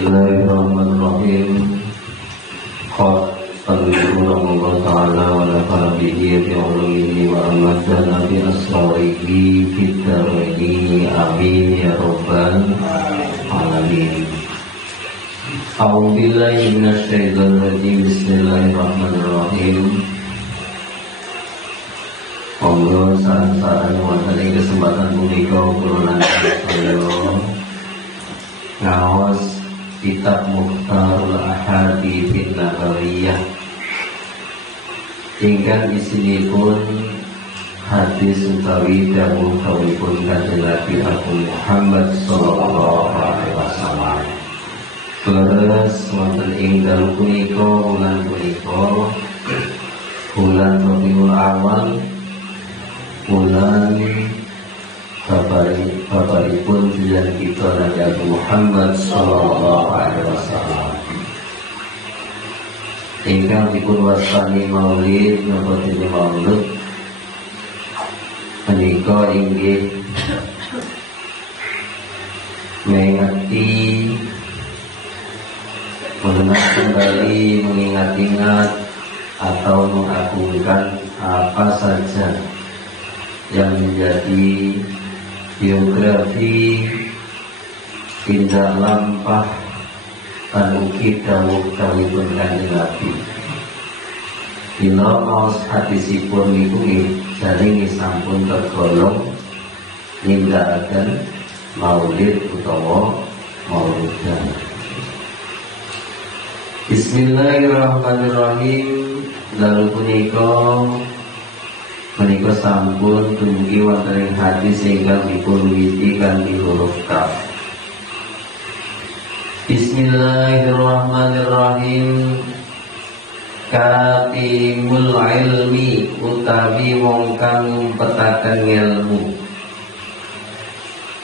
Bismillahirrahmanirrahim. Qadallahu ta'ala wa nafa'ana bihi fi ulumihi wa amadana bi asrarihi fid dharaini amin ya rabbal alamin. A'udzu billahi minasy syaithanir rajim. Bismillahirrahmanirrahim. Monggo saran-saran wonten ing kesempatan punika kula nandhani ngaos kitab Mukhtarul Ahadits Nabawiyah ingkang isinipun hadis utawi dawuh kawulipun Kanjeng Nabi Muhammad sallallahu alaihi wasallam. Terus wonten ing dalu punika bulan Rabiul Awal, bulan babaripun pilihan kita Nabi Muhammad sallallahu alaihi wasallam ingkang dipun wastani maulid napa dene maulud menika inggih mengingati mengenang kembali mengingat-ingat atau mengagungkan apa saja yang menjadi biografi tindak lampah dan ugi dawuh-dawuhipun Kanjeng Nabi. Dina maos hadisipun niku jaring sampun tergolong nindakaken maulid utawa mauludan. Bismillahirrahmanirrahim. Lalu menika sampun dumugi wonten ing hadis ingkang dipun wiwiti kanthi huruf kaf. Bismillahirrahmanirrahim. Katimul ilmi utawi wong kang ngumpetaken ilmu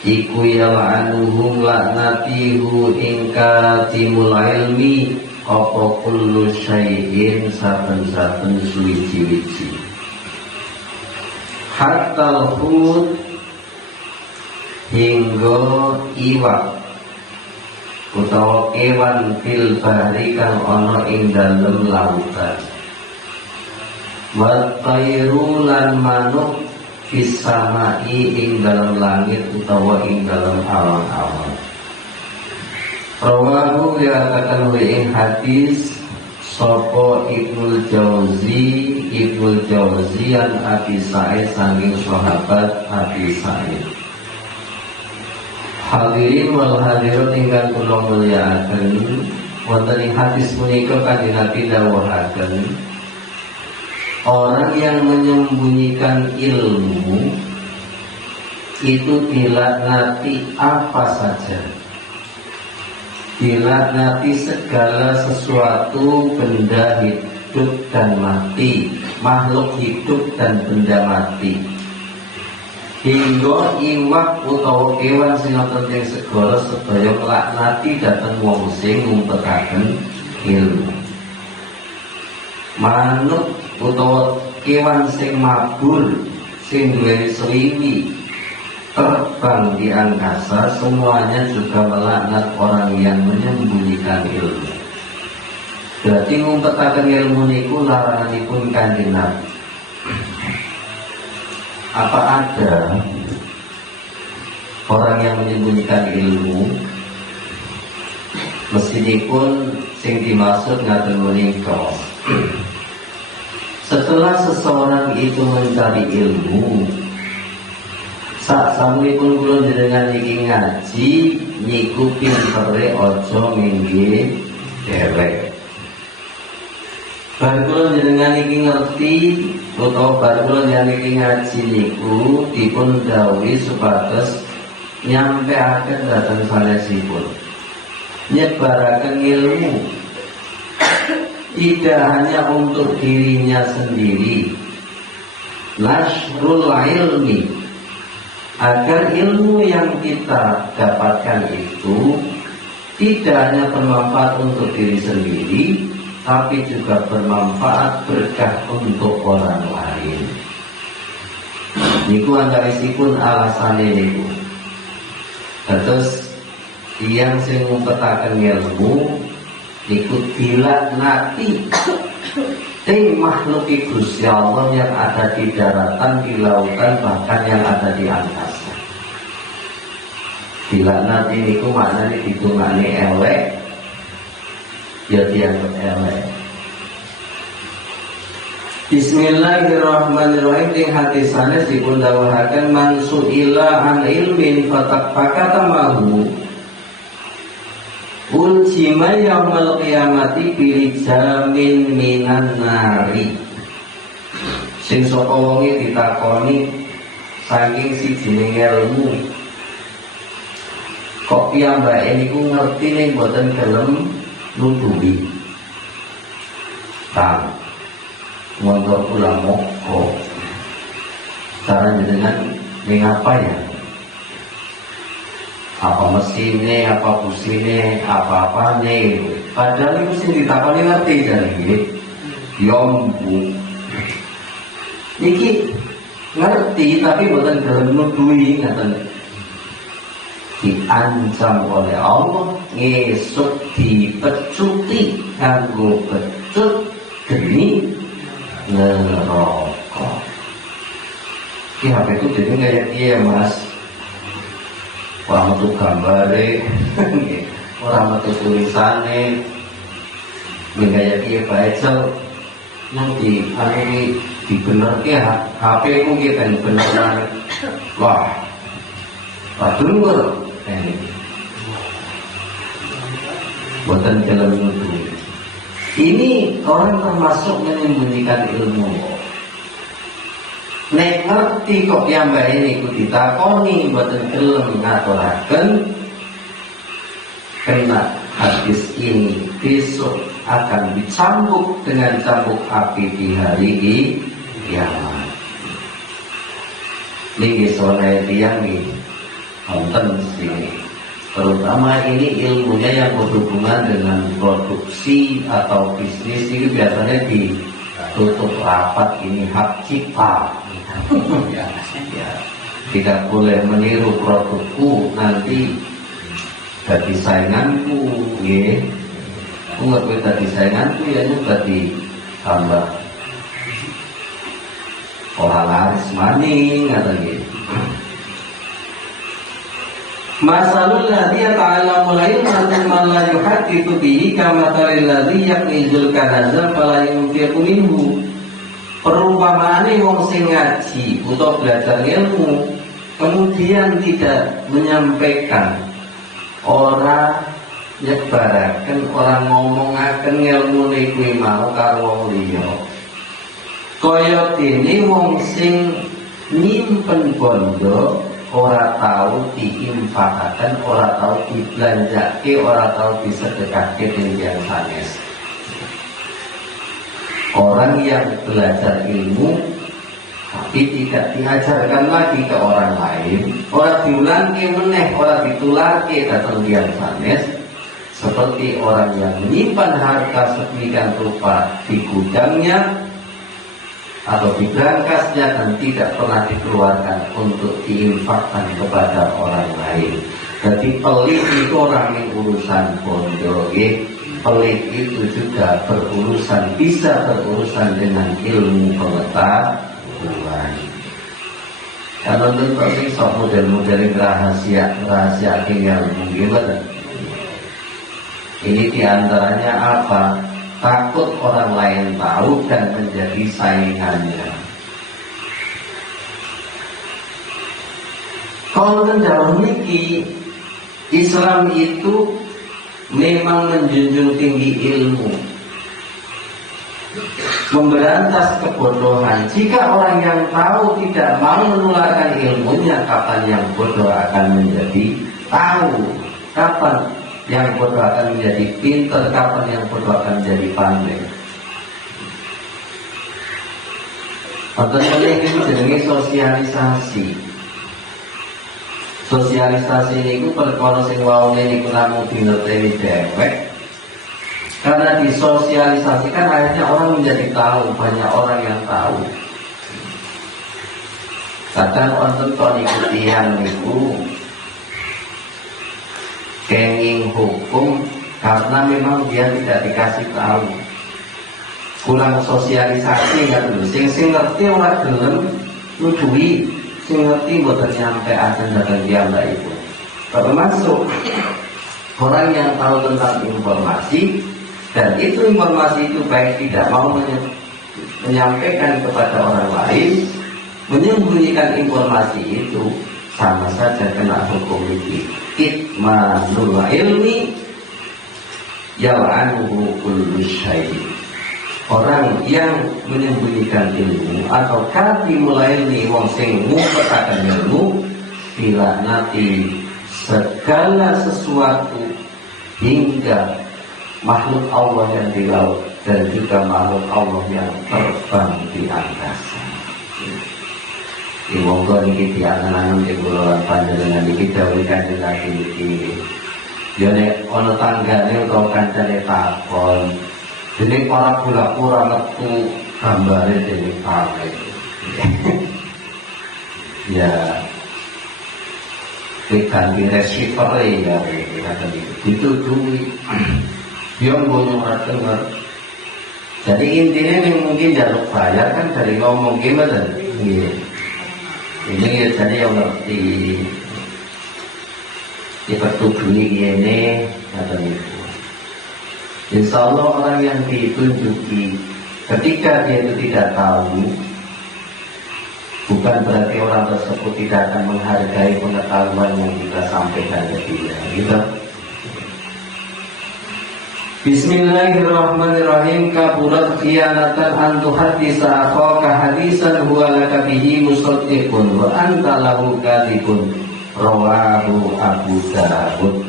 iku yal'anuhum laknatihu ing katimul ilmi apa kullu syai'in saben-saben suwiji-wiji hatta hud hingga iwak utawa kewan fil bahri kang ana ing dalem lautan wa tayru lan manuk fis samai ing dalem langit utawa ing dalem awan-awan. Rawahu riwayatkan ing hadis sapa Ibnul Jauzi an Abi Sa'id saking sahabat Abi Sa'id. Hadirin wal hadirat ingkang kula mulyakaken, wonten ing hadis punika Kanjeng Nabi dawuhaken, orang yang menyembunyikan ilmu itu dilaknati apa saja. Dilaknati segala sesuatu benda hidup dan mati, makhluk hidup dan benda mati, hingga iwak utawa kewan sing wonten ing segara sedaya nglaknati dhateng wong sing ngumpetaken ilmu. Manuk utawa kewan sing mabur sing duweni seliwi terbang di angkasa, semuanya juga melaknat orang yang menyembunyikan ilmu. Berarti ngumpetaken ilmu niku laranganipun Kanjeng Nabi. Apa ada orang yang menyembunyikan ilmu? Meskipun sing dimaksud ngaten menika. Setelah seseorang itu mencari ilmu, sak sampun kula njenengan iki ngaji niku pintere aja ngingge dewek. Bar kula njenengan iki ngerti utawa bar kula njenengan iki ngaji niku dipun dawuhi supados nyampeaken dhateng sanesipun nyebaraken ilmu tidak hanya untuk dirinya sendiri, nasrul ilmi, agar ilmu yang kita dapatkan itu tidak hanya bermanfaat untuk diri sendiri, tapi juga bermanfaat berkah untuk orang lain. Niku antawisipun alasane niku. Terus yang sing ngumpetaken ilmu ikut dilaknati ting makhluk Gusti Allah yang ada di daratan, di lautan, bahkan yang ada di angkasa. Dilaknati niku maknane ditungani elek ya dianggap elek. Bismillahirrahmanirrahim. Ing hati sanes dipun dawuhaken man su'ila an ilmin fakatamahu uljima yaumal qiyamati bilijamin minan nari. Sing sapa wonge ditakoni saking sijine ilmu kok piyambake niku ngerti ning boten gelem nuduhi. Kang mondok kula moko cara jenengan mengapa ya, apa mesinnya, apa busine, apa nih, padahal itu sih ditakoni ngerti jadi yombu niki ngerti tapi bukan gelem nuduhi, ngaten diancam oleh Allah ngesuk dipecuti kanggo pecut geni neraka. Ki HP itu jadi kayak iya mas, orang metu gambare, orang metu tulisane, kayak iya baca nanti hari dibenerke HP ku kita beneran, wah, padahal buatan jalan nuduh. Ini orang termasuk menyembunyikan ilmu. Nek ngerti kok yang mbak ini ku ditakoni buatan gelem ngaturaken, kena hadis ini besok akan dicambuk dengan cambuk api di hari kiamat. Niki sore tiang nih, nonton sini. Terutama ini ilmunya yang berhubungan dengan produksi atau bisnis itu biasanya ditutup rapat, ini hak cipta. Ya, tidak boleh meniru produkku nanti jadi sainganku, ya. Enggak boleh jadi sainganku ya juga ditambah orang laris maning atau gitu. Masalul ladzi yata'allamu al-ilma thumma la yuhaddithu bihi kamathalil ladzi yaknizul kanza fala yunfiqu minhu. Perumpamaane wong sing ngaji utawa belajar ilmu kemudian tidak menyampaikan, ora nyebaraken, ora ngomongaken ilmu niku mau karo wong liya. Kaya dene wong sing nyimpen bondo ora tahu diinfakaken, ora tahu dibelanjake, ora tahu disedekahke dengan sanes. Orang yang belajar ilmu tapi tidak diajarkan lagi ke orang lain, ora diulangke meneh, ora ditularke datang liyan sanes, seperti orang yang menyimpan harta sedemikian rupa di gudangnya atau di berangkasnya dan tidak pernah dikeluarkan untuk diinfakkan kepada orang lain. Jadi pelit itu orang yang urusan bondo, pelit itu juga berurusan, bisa berurusan dengan ilmu pengetahuan. Kalau tentu sih sok model-model rahasia tinggal gimana? Ini diantaranya apa? Takut orang lain tahu dan menjadi saingannya. Kalau menjauh niki, Islam itu memang menjunjung tinggi ilmu, memberantas kebodohan. Jika orang yang tahu tidak mau menularkan ilmunya, kapan yang bodoh akan menjadi tahu? Kapan yang bodoh akan menjadi pintar? Kapan yang bodoh akan menjadi pandai? Tentunya ini jenenge sosialisasi. Sosialisasi ini perkara sing waune niku namung dingerteni dhewek. Karena disosialisasikan akhirnya orang menjadi tahu, banyak orang yang tahu. Kadang wonten to niku tiyang niku kenging hukum karena memang dia tidak dikasih tahu, kurang sosialisasi kan lho. Sing ngerti ora gelem nuduhi, sing ngerti mboten nyampe akan datang dia itu. Termasuk orang yang tahu tentang informasi dan itu informasi itu baik tidak mau menyampaikan kepada orang lain, menyembunyikan informasi itu sama saja kena hukum ini. Kitmanul ilmi yal'anuhu kullu syai'. Orang yang menyembunyikan ilmu atau katimul ilmi wong sing ngumpetaken ilmu dilaknati segala sesuatu hingga makhluk Allah yang di laut dan juga makhluk Allah yang terbang di angkasa. Di monggo niki diangen-angen di kula panjenengan iki dawuh Kanjeng Nabi niki. Ya nek ana tanggane utawa kancane takon, dene para pura-pura metu gambare dene pamit. Ya ganti receiver ya kata itu duit. Dia ngomong ora denger. Jadi intinya yang mungkin jaluk bayar kan dari ngomong gimana? Iya. Ini ya jadi yang ngerti. Kita tujuhi ini kata itu. Insya Allah orang yang ditunjuki ketika dia itu tidak tahu, bukan berarti orang tersebut tidak akan menghargai pengetahuan yang kita sampaikan ke dia. Gitu. Bismillahirrahmanirrahim. Kaburat khiyanatan an tuhaddisa akhaka hadisan huwa laka bihi musaddiqun wa anta lahu kadhibun. Rawahu Abu Dawud.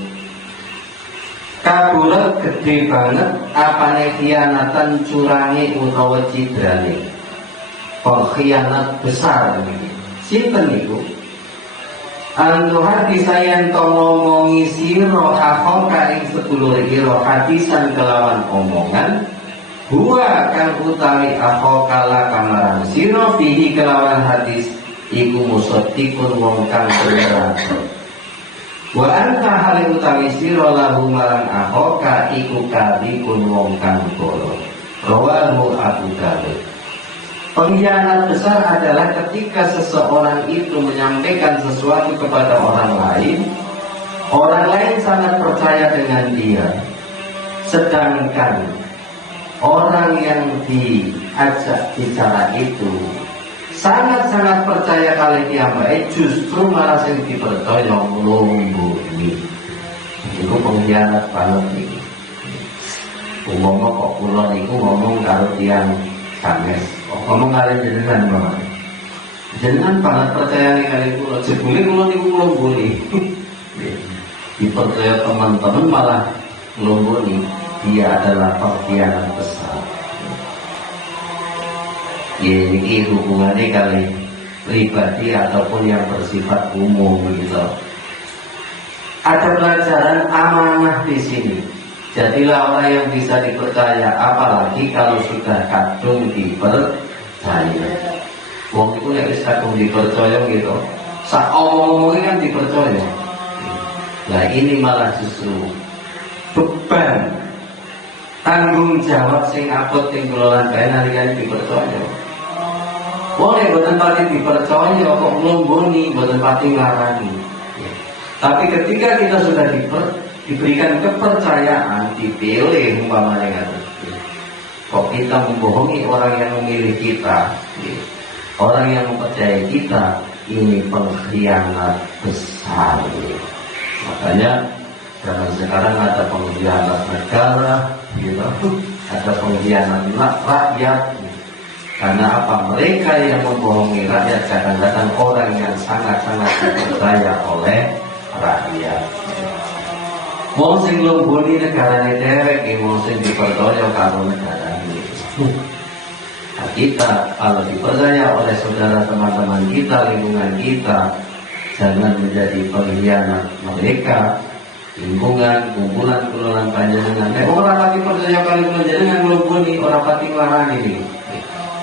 Kaburat gede banget apane khiyanatan curangi utawa cidrane. Pengkhianat besar ini. Sinten niku? Anu hati saya ento ngomongi siro akhoka ing sepuluh iro hadisan kelawan omongan huwa kang utawi akhoka la kamaran siro fihi kelawan hadis iku musaddiqun wong kang bener. Wa anta hale utawi siro lahu marang akhoka iku kadhikun wong kang bolos. Rawahu Abu Dawud. Pengkhianat besar adalah ketika seseorang itu menyampaikan sesuatu kepada orang lain sangat percaya dengan dia, sedangkan orang yang diajak bicara itu sangat-sangat percaya kali kiambae, justru malah yang dipercaya nglumbuni. Itu pengkhianat banget ini. Umumnya kok kula niku ngomong karo tiyang sanes. Ngomong kalian jenengan banget. Jenengan banget percaya nih kali kula. Jebule kula niku nglumbuni. Dipercaya teman-teman malah nglumbuni. Dia adalah pengkhianat besar. Ya ini hubungannya kali pribadi ataupun yang bersifat umum gitu. Ada pelajaran amanah di sini. Jadilah orang yang bisa dipercaya, apalagi kalau sudah kadung dipercaya. Wong itu nek wis kadung dipercaya gitu, sak omong-omongnya kan dipercaya. Nah ini malah justru beban tanggung jawab sing abot ing kula lan nalika dipercaya. Wong nek boten pati dipercaya kok nglumbuni, boten pati nglarani. Tapi ketika kita sudah diberikan kepercayaan, dipilih umpamanya kok kita membohongi orang yang memilih kita, orang yang mempercayai kita, ini pengkhianat besar. Makanya zaman sekarang ada pengkhianat negara, ada pengkhianat rakyat. Karena apa? Mereka yang membohongi rakyat kadang-kadang orang yang sangat-sangat dipercaya oleh rakyat. Wong sing nglumbuni negarane dhewek, wong sing dipercaya karo negarane. Nah, kita kalau dipercaya oleh saudara teman-teman kita, lingkungan kita, jangan menjadi pengkhianat mereka, lingkungan, kumpulan panjenengan. Orang pati percaya kali panjenengan nglumbuni, orang pati nglarani ini.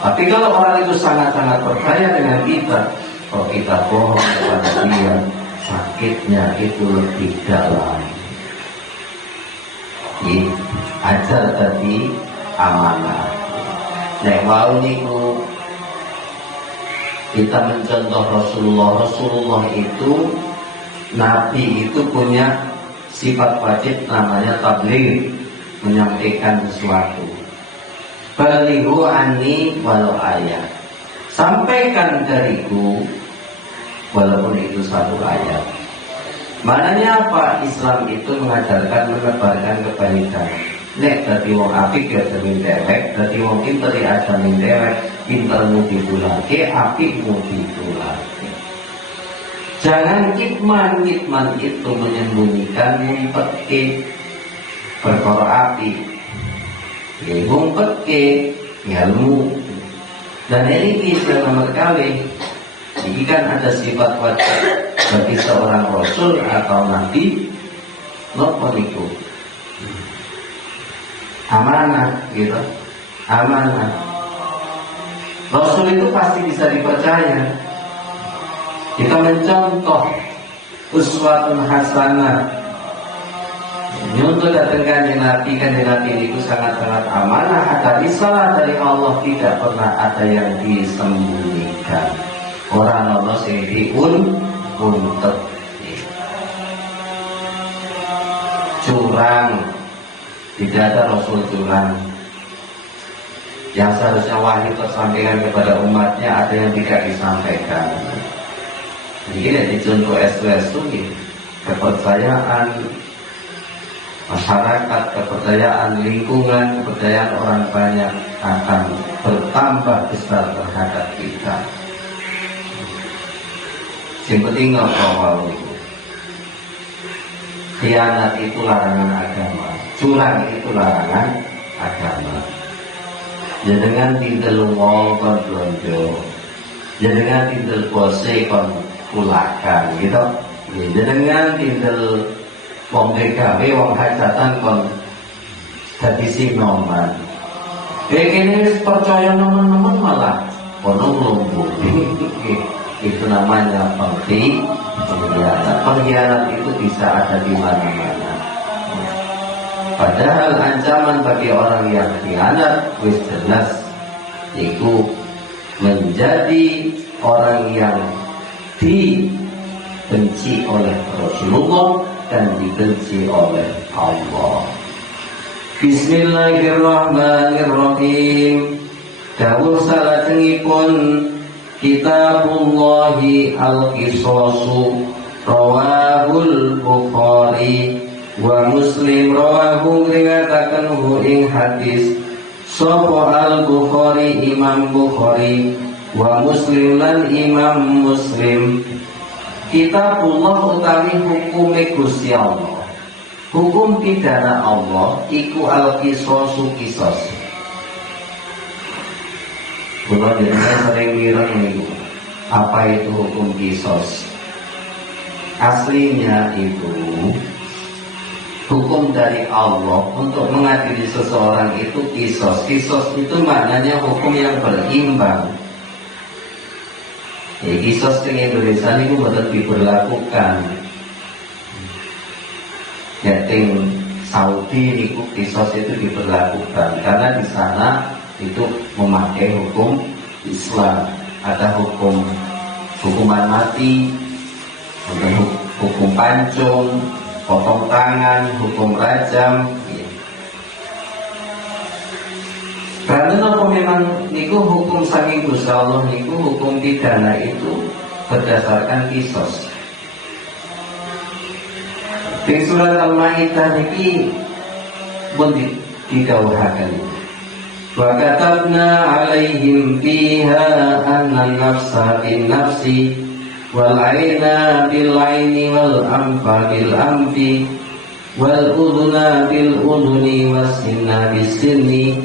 Tapi kalau orang itu sangat-sangat percaya dengan kita, kalau kita bohong kepada dia, sakitnya itu lebih dalam. ajar tadi amanah. Nek wau niku kita mencontoh Rasulullah itu Nabi itu punya sifat wajib namanya tabligh, menyampaikan sesuatu. Balighu anni walau ayat, sampaikan dariku walaupun itu satu ayat. Maknanya apa? Islam itu mengajarkan menebarkan kebaikan. Nek dadi wong apik ya dadi dewek, dadi wong pinter ya dadi dewek, pintermu ditulake, apikmu ditulake. Jangan kitman itu menyembunyikan ngumpetke perkara api. Ngumpetke ilmu. Dan ini sudah nomor kali. Ini kan ada sifat wajib bagi seorang rasul atau nabi, nopo niku amanah, gitu. Amanah. Rasul itu pasti bisa dipercaya. Kita mencontoh uswatun hasanah. Nyuntuh datang kanjeng Nabi itu sangat-sangat amanah. Ada risalah dari Allah, tidak pernah ada yang disembunyikan. Orang Allah sing diuntet curang, tidak ada Rasul curang. Yang seharusnya wahyu tersampaikan kepada umatnya ada yang tidak disampaikan. Ini dicontoh S2 kepercayaan masyarakat, kepercayaan lingkungan, kepercayaan orang banyak akan bertambah besar terhadap kita. Yang penting ngomong itu. Khianat itu larangan agama, curang itu larangan agama. Jangan tinggal wong kon blonjo, jangan tinggal pose kon kulakan, gitu. Jangan tinggal wong DKW, wong hajatan kon dadi sinoman. Kene wis percaya nemen-nemen malah kono mlumbu. Itu namanya pengkhianat. Pengkhianat itu bisa ada di mana-mana. Padahal ancaman bagi orang yang khianat wis jelas, itu menjadi orang yang dibenci oleh Rasulullah dan dibenci oleh Allah. Bismillahirrahmanirrahim. Dawuh salajengipun Kitabullahi al-Qisasu rawahul Bukhari wa Muslim. Rawahu riwayataken ing hadis sapa al-Bukhari Imam Bukhari wa Muslim lan Imam Muslim. Kitabullah utawi hukume Gusti Allah, hukum pidana Allah iku al-Qisasu qisas. Kalau jenengan sering ngira ini, apa itu hukum kisos? Aslinya itu hukum dari Allah untuk mengadili seseorang itu kisos. Kisos itu maknanya hukum yang berimbang. Kisos di Indonesia ini betul diberlakukan. Yating Saudi itu kisos itu diberlakukan karena di sana itu memakai hukum Islam. Ada hukuman mati, hukum pancung, potong tangan, hukum rajam. Karena apa memang niku hukum saking Gusti Allah niku hukum pidana itu berdasarkan kisos. Di surat Al-Maidah niki pun didhawuhaken. Wa katabna 'alaihim fiha anna an-nafsa bin-nafsi wal 'aina bil-'aini wal anfa bil-anfi wal udhuna bil-udhuni was-sinna bis-sinni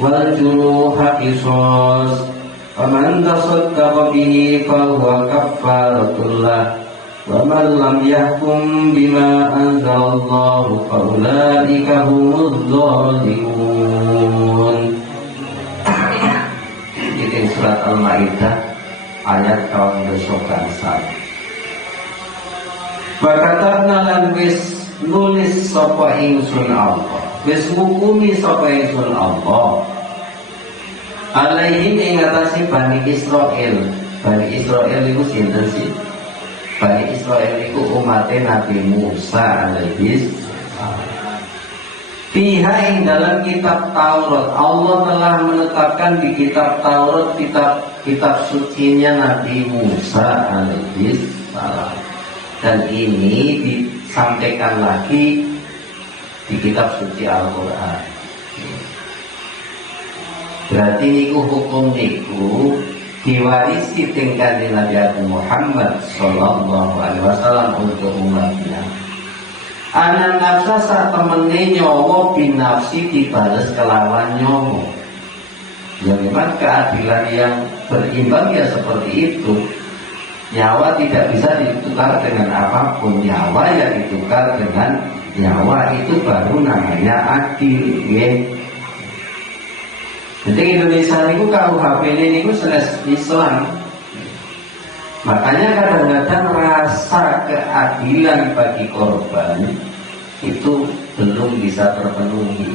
wal juruha qisas. Faman tasaddaqa bihi fa huwa kaffaratul lah. Wa man lam yahkum bima anzalallahu fa ulaika humudz zalimun. Ini surat Al-Maidah ayat kawan besokan satu. Bakatarna lan wis nulis sapa ingsun Allah wis ngukumi sapa ingsun Allah alaihim ing atase Bani Israil. Bani Israil iku sinten sih? Bani Israil iku umatnya Nabi Musa alaihi salam. Fiha ing dalam kitab Taurat, Allah telah menetapkan di kitab Taurat, kitab sucinya Nabi Musa alaihi salam. Dan ini disampaikan lagi di kitab suci Al-Quran. Berarti niku hukum niku diwarisi tingkat Nabi Muhammad Sallallahu Alaihi Wasallam untuk umatnya. Anak nafsa saat temene nyawa binafsi dibales kelawan nyawa. Ya memang keadilan yang berimbang ya seperti itu. Nyawa tidak bisa ditukar dengan apapun. Nyawa ya ditukar dengan nyawa, itu baru namanya adil ya. Jadi Indonesia itu KUHP ini senes Islam. Makanya kadang-kadang rasa keadilan bagi korban itu belum bisa terpenuhi.